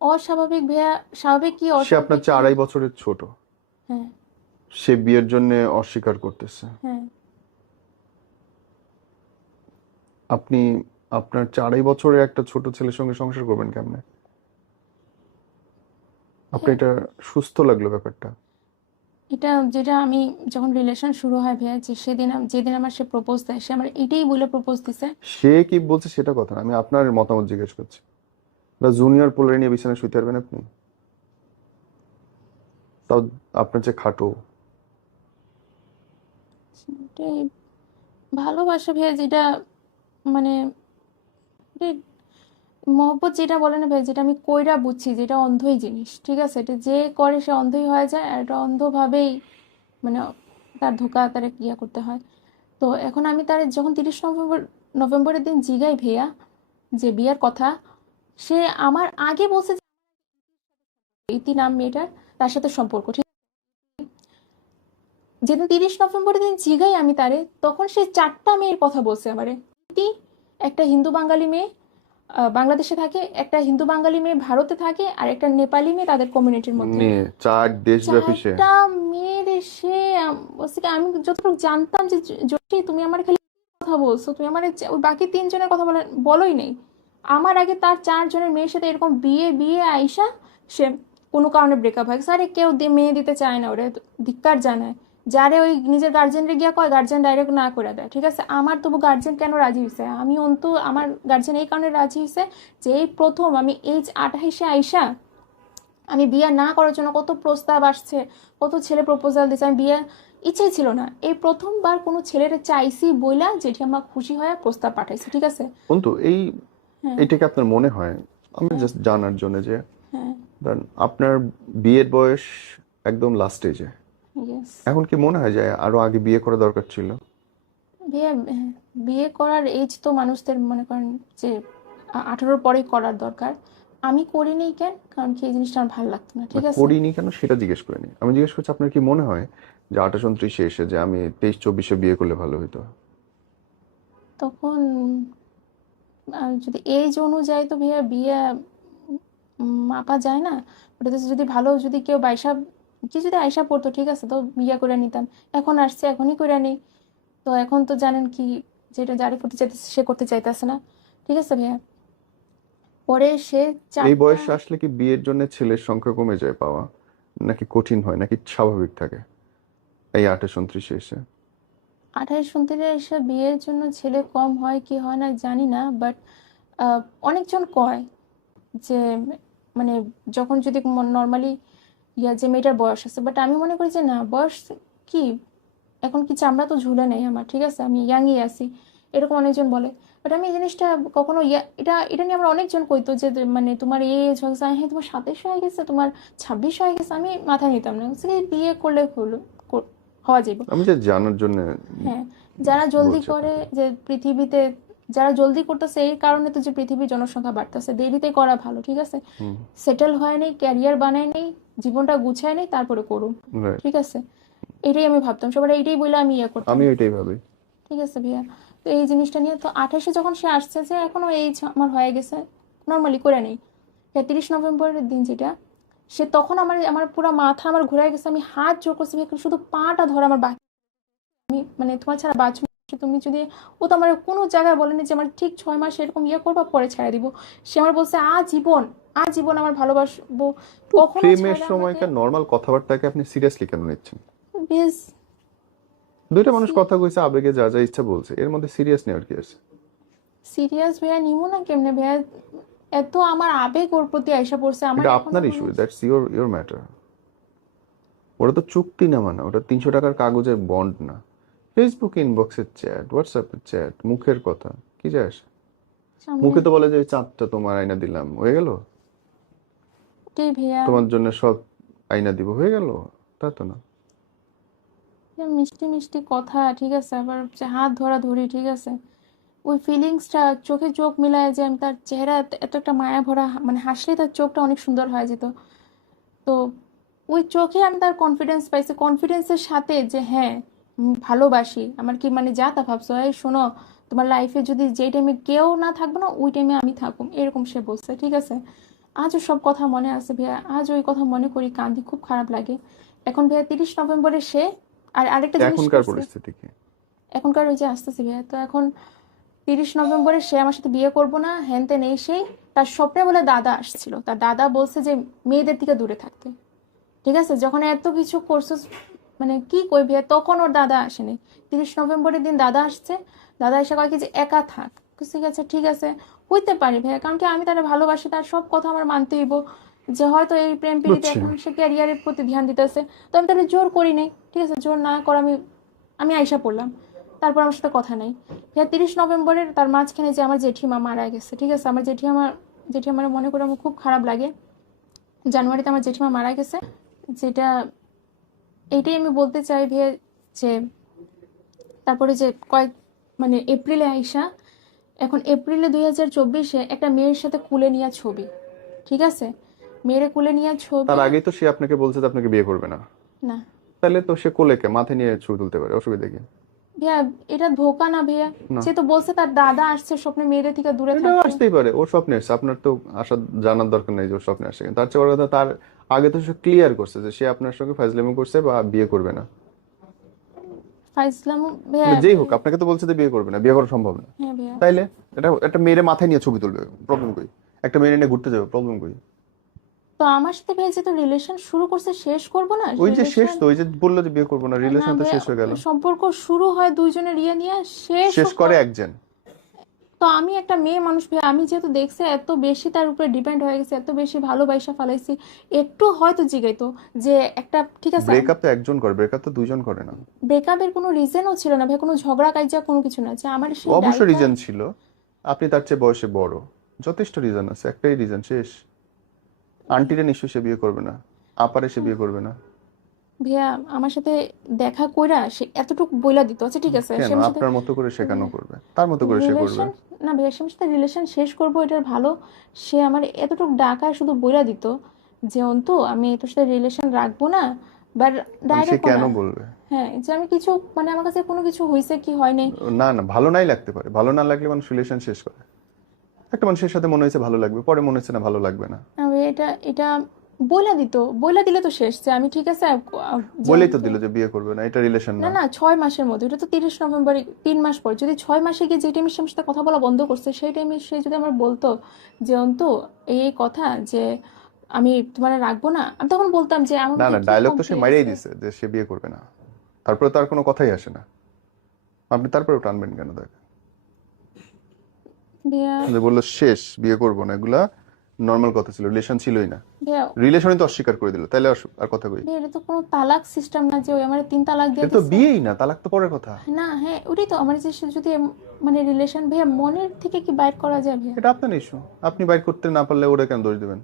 অস্বাভাবিক ভাইয়া, স্বাভাবিক কি সে আপনার অস্বাভাবিক চেয়ে কি? 2.5 বছরের ছোট, হ্যাঁ সে বিয়ের জন্য অস্বীকার করতেছে। হ্যাঁ। আপনি আপনার 2.5 বছরের একটা ছোট ছেলের সঙ্গে সংসার করবেন কেমনে? আপনি এটা সুস্থ লাগলো ব্যাপারটা? এটা যেটা আমি যখন রিলেশন শুরু হয় ভাইয়া, যে সেদিন যেদিন আমার সে প্রপোজ দেয়, সে আমার এটাই বলে প্রপোজ দিছে। সে কি বলছে সেটা কথা না, আমি আপনার মতামত জিজ্ঞেস করছি। বা জুনিয়র পোলারে নিয়ে বিছানায় শুতে পারবেন আপনি? তাও আপনার যে খাটো। এটাই ভালোবাসা ভাইয়া, যেটা মানে এটাই মহব্বত যেটা বলে না ভাই, যেটা আমি কইরা বুঝছি, যেটা অন্ধই জিনিস, ঠিক আছে। এটা যে করে সে অন্ধই হয়ে যায়, আর এটা অন্ধভাবেই মানে তার ধোকা তার ইয়া করতে হয়। তো এখন আমি তার যখন 30 নভেম্বরের দিন জিগাই ভাইয়া যে বিয়ের কথা, সে আমার আগে বলছে যে ইতি নাম মেয়েটার, তার সাথে সম্পর্ক, ঠিক। যেদিন 30 নভেম্বরের দিন জিগাই আমি তারে, তখন সে 4টা মেয়ের কথা বলছে আমারে। ইতি, একটা হিন্দু বাঙালি মেয়ে বাংলাদেশে থাকে, একটা হিন্দু বাঙালি মেয়ে ভারতে থাকে, আর একটা নেপালি মেয়ে তাদের কমিউনিটির মধ্যে। মেয়ে 4 দেশব্যাপী সে। 4টা মেয়ের সে বলছে কি, আমি যতটুকু জানতাম যে জোশী তুমি আমার খালি কথা বলছো, তুমি আমার ওই বাকি 3 জনের কথা বলোই নেই। আমার আগে তার 4 জনের মেয়ের সাথে এরকম বিয়ে বিয়ে আইসা সে কোনো কারণে ব্রেকআপ হয় গেছে। আরে কেউ মেয়ে দিতে চায় না, ওরে ধিক্কার জানায়। যারে ওই নিজের গার্জেনরে গিয়া কয়, গার্জেন ডাইরেক্ট না করে দেয়, ঠিক আছে। আমার তবু গার্জেন কেন রাজি হয়েছে, আমি অন্তু আমার গার্জেন এই কারণে রাজি হয়েছে যে এই প্রথম আমি এই 28-এ আইসা আমি বিয়ে না করার জন্য কত প্রস্তাব আসছে, কত ছেলে প্রপোজাল দিচ্ছে, আমি বিয়ে ইচ্ছেই ছিল না, এই প্রথমবার কোনো ছেলের চাইছি বইলা যেটি আমার খুশি হয়ে প্রস্তাব পাঠাইছে, ঠিক আছে। কিন্তু হ্যাঁ এইটাকে আপনার মনে হয়, আমি হ্যাঁ জাস্ট জানার জন্য যে হ্যাঁ। ধরেন আপনার বিয়ের বয়স একদম লাস্ট স্টেজে, ইয়েস। এখন কি মনে হয় যে আরো আগে বিয়ে করা দরকার ছিল? বিয়ে বিয়ে করার এজ তো মানুষদের মনে করেন যে 18-র পরেই করার দরকার। আমি করিনি কেন, কারণ কি এই জিনিসটা আমার ভালো লাগতো না, না, ঠিক আছে। করিনি কেন সেটা জিজ্ঞেস করিনি, আমি জিজ্ঞেস করছি আপনার কি মনে হয় যে 28-29-এ এসে যে আমি 23-24-এ বিয়ে করলে ভালো হতো? তখন যদি এজ অনুযায়ী তো ভাইয়া বিয়ে মাপা যায় না। ওটাতে যদি ভালো, যদি কেউ বাইসা কি যদি আয়সা পড়তো, ঠিক আছে, তো বিয়ে করে নিতাম। এখন আসছে, এখনই করে নেই। তো এখন তো জানেন কি, যেটা জারি করতে চাইতেছে সে করতে চাইতেছে না, ঠিক আছে ভাইয়া। পরে সে এই 4টা বয়সে আসলে কি বিয়ের জন্য ছেলের সংখ্যা কমে যায় পাওয়া, নাকি কঠিন হয়, নাকি স্বাভাবিক থাকে এই 28-29-এ এসে? 28-29 এসে বিয়ের জন্য ছেলে কম হয় কি হয় না জানি না, বাট অনেকজন কয় যে মানে যখন যদি নর্মালি যে মেয়েটার বয়স আছে, বাট আমি মনে করি যে না, বয়স কি, এখন কি চামড়া তো ঝুলে নেই আমার, ঠিক আছে, আমি ইয়াংই আছি, এরকম অনেকজন বলে। বাট আমি এই জিনিসটা কখনো এটা এটা নিয়ে আমরা অনেকজন কইতো যে মানে তোমার এই এজ হয়েছে, হ্যাঁ তোমার 27 হয়ে গেছে, তোমার 26 হয়ে গেছে, আমি মাথায় নিতাম না, বলছি কি, বিয়ে করলে হওয়া যাবে। আমি যে জানার জন্য হ্যাঁ, যারা জলদি বলছি করে আপনাকে। যে পৃথিবীতে যারা জলদি করতেছে এই কারণে তো যে পৃথিবীর জনসংখ্যা বাড়তেছে, দেরিতে করা ভালো, ঠিক আছে? হুম, সেটেল হয় নাই, ক্যারিয়ার বানায় নেই, জীবনটা গুছায় নেই, তারপরে করুন, রাইট। ঠিক আছে? এটাই আমি ভাবতাম, সবার এইটাই বলে আমি ইয়ে করতাম, আমি এটাই ভাবি। ঠিক আছে ভাইয়া? তো এই জিনিসটা নিয়ে তো 28-এ যখন সে আসছে, যে এখনো এইজ আমার হয়ে গেছে, নর্মালি করে নেই, 30 নভেম্বরের দিন যেটা, সে তখন আমার আমার পুরো মাথা আমার ঘুরে গেছে, আমি হাত জোর করছি ভাই, শুধু পাটা ধরে আমার বাকি, আমি মানে তোমার ছাড়া বাঁচবো না, তুমি যদি, ও তো আমার কোনো জায়গায় বলেনি যে আমার ঠিক 6 মাস এরকম ইয়ে করবা পরে ছেড়ে দিব, সে আমার বলছে আজীবন, আজীবন আমার ভালোবাসবো, কখনো প্রেমের ছাড়া আমাকে। সময়কার নর্মাল কথাবার্তাকে আপনি সিরিয়াসলি কেন নিচ্ছেন? বেশ দুইটা মানুষ কথা কইছে, আবেগে যা যা ইচ্ছা বলছে, এর মধ্যে সিরিয়াস নেওয়ার কি আছে? সিরিয়াস ভাইয়া নিব না কেমনে ভাইয়া? এত আমার আবেগ ওর প্রতি আইসা পড়ছে, আমার এটা এখন আপনার ইস্যু, দ্যাটস ইওর ম্যাটার। ওটা তো চুক্তি না, মানে ওটা 300 টাকার কাগজের বন্ড না। ফেসবুক ইনবক্সের চ্যাট, হোয়াটসঅ্যাপের চ্যাট, মুখের কথা, কি যায় আসে? সামনে মুখে তো বলে যে ওই চাঁদটা তোমার আয়না দিলাম, হয়ে গেল। ওটাই ভাইয়া, তোমার জন্য সব আয়না দিব, হয়ে গেল। তা তো না। যে মিষ্টি মিষ্টি কথা, ঠিক আছে, আবার যে হাত ধরা ধরি, ঠিক আছে, ওই ফিলিংসটা, চোখে চোখ মিলায় যে আমি তার চেহারা এত একটা মায়া ভরা, মানে হাসলে তার চোখটা অনেক সুন্দর হয়ে যেত, তো ওই চোখে আমি তার কনফিডেন্স পাইছি, কনফিডেন্সের সাথে যে হ্যাঁ, ভালোবাসি, আমার কি মানে যা তা ভাবছো, এই শোনো, তোমার লাইফে যদি যেই টাইমে কেউ না থাকবো না, ওই টাইমে আমি থাকুম, এরকম সে বলছে, ঠিক আছে? আজও সব কথা মনে আছে ভাইয়া, আজ ওই কথা মনে করি কান্দি, খুব খারাপ লাগে। এখন ভাইয়া 30 নভেম্বরে সে, আর আরেকটা জিনিস এখনকার করছে, পরিস্থিতি কি? এখনকার ওই যে আসতেছে ভাইয়া, তো এখন 30 নভেম্বরে সে আমার সাথে বিয়ে করবো না, হ্যান ত্যান, এই সেই, তার স্বপ্নে বলে দাদা আসছিল, তার দাদা বলছে যে মেয়েদের থেকে দূরে থাকতে, ঠিক আছে? যখন এত কিছু করছো, মানে কি কই ভাইয়া, তখন ওর দাদা আসেনি, 30 নভেম্বরের দিন দাদা আসছে, দাদা এসে কয় কি যে একা থাক, ঠিক আছে, ঠিক আছে, হইতে পারে ভাইয়া, কারণ কি আমি তারা ভালোবাসি, তার সব কথা আমার মানতে হইব, যে হয়তো এই প্রেম প্রীতিতে বুঝছি। এখন সে ক্যারিয়ারের প্রতি ধ্যান দিতেছে, তো আমি তাহলে জোর করি নাই, ঠিক আছে, জোর না করে আমি আমি আইসা পড়লাম, তারপর আমার সাথে কথা নাই ভাইয়া। 30 নভেম্বরের তার মাঝখানে যে আমার জেঠিমা মারা গেছে, ঠিক আছে, আমার জেঠিমার মনে করে আমার খুব খারাপ লাগে, জানুয়ারিতে আমার জেঠিমা মারা গেছে, যেটা, এইটাই আমি বলতে চাই ভাইয়া, যে তারপরে যে কয়েক, মানে এপ্রিলে আইসা, এখন এপ্রিলে 2024-এ একটা মেয়ের সাথে কুলে নিয়ে ছবি, ঠিক আছে, মেয়েরে কুলে নিয়ে তার ছবি। আগেই তো সে আপনাকে বলছে যে আপনাকে বিয়ে করবে না। না তাহলে তো সে কোলেকে মাথায় নিয়ে ছবি তুলতে পারে, অসুবিধা কি? ভাইয়া, এটা ধোকা না ভাইয়া? না, সে তো বলছে তার দাদা আসছে স্বপ্নে মেয়েদের থেকে দূরে এটাও থাকতে। আসতেই পারে, ওর স্বপ্নে আসছে, আপনার তো আসার জানার দরকার নেই যে ওর স্বপ্নে আসছে। তার চেয়ে বড় কথা, তার আগে তো সে ক্লিয়ার করছে যে সে আপনার সঙ্গে ফাজলামি করছে বা বিয়ে করবে না। ফাইজলাম ভাইয়া। মানে যেই হোক, আপনাকে তো বলছে যে বিয়ে করবে না, বিয়ে করা সম্ভব না। হ্যাঁ ভাইয়া। তাইলে এটা একটা মেয়ের মাথায় নিয়ে ছবি তুলবে, প্রবলেম কই? একটা মেয়ে নিয়ে ঘুরতে যাবে, প্রবলেম কই? তো আমার সাথে ভাইয়া যেহেতু রিলেশন শুরু করছে, শেষ করবো না ওই যে শেষ রিলেশন? তো, ওই যে বললো যে বিয়ে করবো না, না রিলেশন তো ভাইয়া, শেষ হয়ে গেল। সম্পর্ক শুরু হয় দুইজনের ইয়ে নিয়ে, শেষ শেষ করে একজন। তো আমি একটা মেয়ে মানুষ ভাই, আমি যেহেতু দেখছি এত বেশি তার উপরে ডিপেন্ড হয়ে গেছে, এত বেশি ভালোবাসা ফালাইছি, একটু হয়তো জিগাইতো যে একটা, ঠিক আছে, ব্রেকআপ তো একজন করে, ব্রেকআপ তো দুইজন করে না। ব্রেকআপের কোনো রিজনও ছিল না ভাই, কোনো ঝগড়া কাইজা কোনো কিছু না, যে আমার সেই অবশ্য ডাইকা। রিজন ছিল, আপনি তার চেয়ে বয়সে বড়, যথেষ্ট রিজন আছে, একটাই রিজন, শেষ। আন্টিরা নিশ্চয়ই সে বিয়ে করবে না, আপারে সে বিয়ে করবে না। ভাইয়া আমার সাথে দেখা কইরা সে এতটুকু বইলা দিত, আচ্ছা ঠিক আছে, সে কেন? আমার সাথে আপনার মতো করে সে কেন করবে? তার মতো করে সে করবে। রিলেশন, না ভাইয়া, সে আমার সাথে রিলেশন শেষ করবো এটার ভালো, সে আমার এতটুকু ডাকা শুধু বইলা দিত যে অন্তু আমি তোর সাথে রিলেশন রাখবো না, বা মানে সে ডাইরেক্ট কেন না, বলবে? হ্যাঁ, যে আমি কিছু, মানে আমার কাছে কোনো কিছু হয়েছে কি হয়নি। না না, ভালো নাই লাগতে পারে, ভালো না লাগলে মানুষ রিলেশন শেষ করে। একটা মানুষের সাথে মনে হয়েছে ভালো লাগবে, পরে মনে হচ্ছে না ভালো লাগবে না। আমি এটা এটা বইলা দিত, বইলা দিলে তো শেষ, যে আমি ঠিক আছে যে বলেই তো দিল যে বিয়ে করবে না, এটা রিলেশন না না। না, 6 মাসের মধ্যে, এটা তো 30 নভেম্বরে 3 মাস পর, যদি 6 মাসে গিয়ে যে টাইমে সে আমার সাথে কথা বলা বন্ধ করছে, সেই টাইমে সে যদি আমার বলতো যে অন্তু এই এই কথা, যে আমি তোমার রাখবো না, আমি তখন বলতাম যে আমার না মধ্যে না, কি ডায়লগ তো সে মারিয়াই কমপ্লেক্স। দিছে যে সে বিয়ে করবে না, তারপরে তার কোনো কথাই আসে না। আপনি তারপরেও টানবেন কেন তাকে? ভাইয়া, যে বললো শেষ, বিয়ে করবো না, এগুলা নর্মাল কথা ছিল, রিলেশন ছিলই না। ভাইয়া, রিলেশনই তো অস্বীকার করে দিল, তাহলে আর কথা কই? ভাইয়া, এটা তো কোনো তালাক সিস্টেম না যে ওই আমার 3 তালাক দিয়ে এটা তো দিচ্ছে। বিয়েই না, তালাক তো পরের কথা। না হ্যাঁ, ওটাই তো আমার, যে সে যদি মানে রিলেশন, ভাইয়া মনের থেকে কি বাইর করা যায় ভাইয়া? এটা আপনার ইস্যু, আপনি বাইর করতে না পারলে ওরা কেন দোষ দিবেন?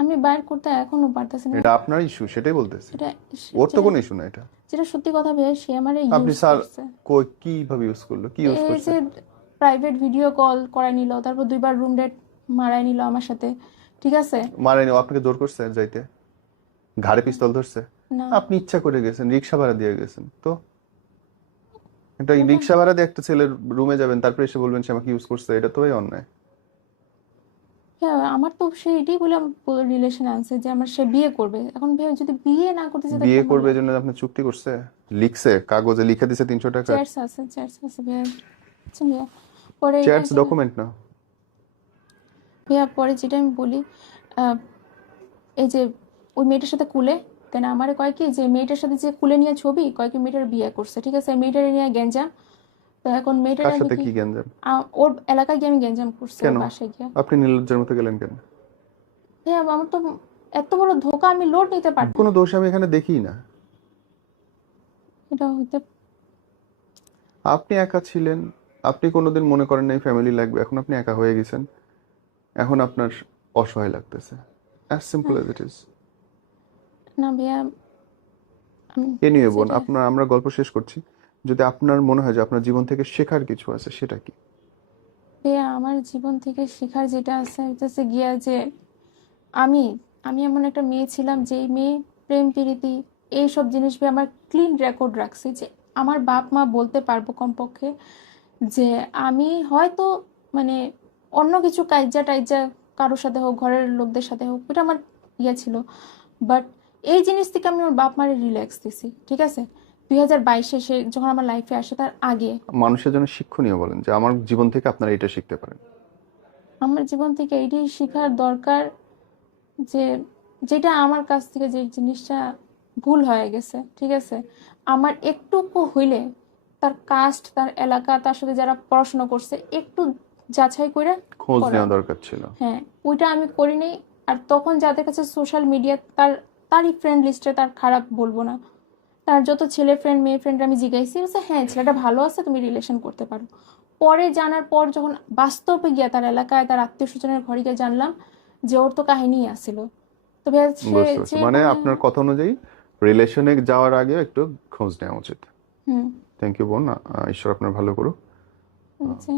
আমি বাইর করতে এখনো পারতেছি না। এটা আপনার ইস্যু, সেটাই বলতেছি। এটা ওর তো যেটা, কোনো ইস্যু না এটা। যেটা সত্যি কথা ভাইয়া, সে আমারে আপনি ইউজ স্যার করছে, কই কিভাবে ইউজ করলো, কি ইউজ এই করছে? যে প্রাইভেট ভিডিও কল করাই নিল, তারপর 2বার রুম ডেট মারাই নিল আমার সাথে, ঠিক আছে? মারেনি, আপনাকে জোর করছে যাইতে? ঘাড়ে পিস্তল ধরছে? না, আপনি ইচ্ছা করে গেছেন, রিক্সা ভাড়া দিয়ে গেছেন তো? একটা ওটা রিক্সা ভাড়া দিয়ে একটা ছেলের রুমে যাবেন, তারপরে এসে বলবেন সে আমাকে ইউজ করছে, এটা তো ভাই অন্যায়। হ্যাঁ, আমার তো সে এটাই বলে রিলেশন আনছে যে আমার সে বিয়ে করবে। এখন ভাই যদি বিয়ে না করতে চায় তো বিয়ে কেমন করবে এই লাগে? জন্য আপনি চুক্তি করছে? লিখছে, কাগজে লিখে দিছে 300 টাকার? চ্যাটস আছে ভাইয়া। আচ্ছা ভাইয়া, পরে এখান চ্যাটস থেকে ডকুমেন্ট না? ভাইয়া পরে যেটা আমি বলি, আহ, এই যে ওই মেয়েটার সাথে কুলে, কেন আমারে কয় কি যে মেয়েটার সাথে যে কুলে নিয়ে ছবি কয় কি মেয়েটার বিয়ে করছে, ঠিক আছে? মেয়েটারে নিয়ে গ্যাঞ্জাম। তো এখন মেয়েটারে কার আমি সাথে কি কি গ্যাঞ্জাম? ওর এলাকায় গিয়ে আমি গ্যাঞ্জাম করছি, ওর কেন? বাসায় গিয়ে। আপনি নির্লজ্জের মতো গেলেন কেন? হ্যাঁ, আমার তো এত বড় ধোকা আমি লোড নিতে পারি না। কোনো দোষ আমি এখানে দেখি না। এটা হইতে আপনি একা ছিলেন, আপনি কোনোদিন মনে করেন নাই ফ্যামিলি লাগবে, এখন আপনি একা হয়ে গেছেন, এখন আপনার অসহায় লাগতেছে। অ্যাজ সিম্পল না, অ্যাজ ইট ইজ। না ভাইয়া, আমি এ নিয়ে বোন, যেটা আমরা গল্প শেষ করছি। যদি আপনার মনে হয় যে আপনার জীবন থেকে শেখার কিছু আছে, সেটা কি? ভাইয়া আমার জীবন থেকে শেখার যেটা আছে হচ্ছে গিয়া যে আমি আমি এমন একটা মেয়ে ছিলাম যেই মেয়ে প্রেম প্রীতি এইসব জিনিস ভাই আমার ক্লিন রেকর্ড রাখছি, যে আমার বাপ মা বলতে পারবো কমপক্ষে যে আমি হয়তো মানে অন্য কিছু কাইজা টাইজা কারোর সাথে হোক, ঘরের লোকদের সাথে হোক, এটা আমার ইয়ে ছিল। বাট এই জিনিস থেকে আমি আমার বাপ মারে রিল্যাক্স দিছি, ঠিক আছে? 2022-এ সে যখন আমার লাইফে আসে তার আগে মানুষের জন্য শিক্ষণীয় বলেন যে আমার জীবন থেকে আপনারা এটা শিখতে পারেন। আমার জীবন থেকে এইটাই শেখার দরকার যে যেটা আমার কাছ থেকে যে জিনিসটা ভুল হয়ে গেছে, ঠিক আছে? আমার একটুকু হইলে তার কাস্ট, তার এলাকা, তার সাথে যারা পড়াশোনা করছে একটু যাচাই করে খোঁজ করা। নেওয়া দরকার ছিল। হ্যাঁ, ওইটা আমি করিনি। আর তখন যাদের কাছে সোশ্যাল মিডিয়া, তারই ফ্রেন্ড লিস্টে তার খারাপ বলবো না, তার যত ছেলে ফ্রেন্ড মেয়ে ফ্রেন্ড আমি জিজ্ঞাসি, বলছে হ্যাঁ ছেলেটা ভালো আছে, তুমি রিলেশন করতে পারো। পরে জানার পর যখন বাস্তবে গিয়া তার এলাকায় তার আত্মীয় স্বজনের ঘরে গিয়ে জানলাম যে ওর তো কাহিনী আসছিল। তো ভাইয়া সে বুঝতে পারছি, যে মানে মানে আপনার কথা অনুযায়ী রিলেশনে যাওয়ার আগে একটু খোঁজ নেওয়া উচিত। হুম, থ্যাংক ইউ বোন, ঈশ্বর আপনার ভালো করুক। যে